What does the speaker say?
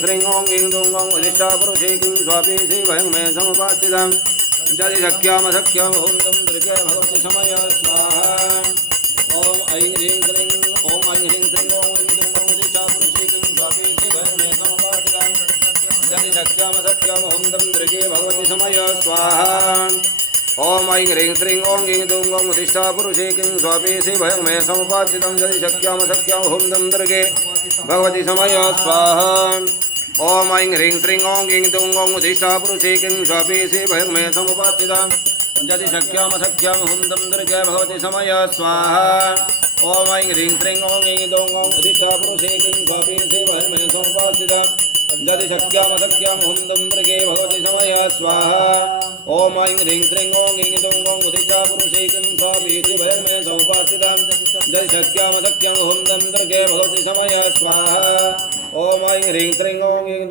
श्रीं ओं ईं दूं ओं वसिष्ठा पुरुषे किं स्वापी श्रीभयं मे समुपास्थितं यदि शक्यामशक्यं ॐ तं दुर्गे भगवति समय स्वाहा ॐ ऐं ह्रीं क्लीं ॐ ऐं ह्रीं श्रीं ॐ ईं दूं ओं वसिष्ठा पुरुषे किं स्वापी श्रीभयं मे समुपास्थितं यदि शक्यामशक्यं ॐ तं दुर्गे भगवति समय स्वाहा ॐ ऐं ह्रीं श्रीं ॐ ईं दूं ओं वसिष्ठा पुरुषे किं स्वापी श्रीभयं मे समुपास्थितं यदि शक्यामशक्यं ॐ तं दुर्गे भगवति समय स्वाहा ॐ ऐं ह्रीं श्रीं ॐ ईं दूं ओं वसिष्ठा पुरुषे किं स्वापी श्रीभयं मे समुपास्थितं यदि शक्यामशक्यं ॐ तं दुर्गे भगवति समय स्वाहा ॐ ऐं ह्रीं श्रीं ॐ ईं दूं ओं वसिष्ठा पुरुषे किं स्वापी श्रीभयं मे समुपास्थितं यदि शक्यामशक्यं ॐ तं दुर्गे भगवति समय स्वाहा ॐ ऐं ह्रीं श्रीं ॐ ईं दूं ओं वसिष्ठा पुरुषे किं स्वापी श्रीभयं मे समुपास्थितं यदि शक्यामशक्यं ॐ तं दुर्गे भगवति समय स्वाहा ॐ ऐं ह्रीं श्रीं ॐ ईं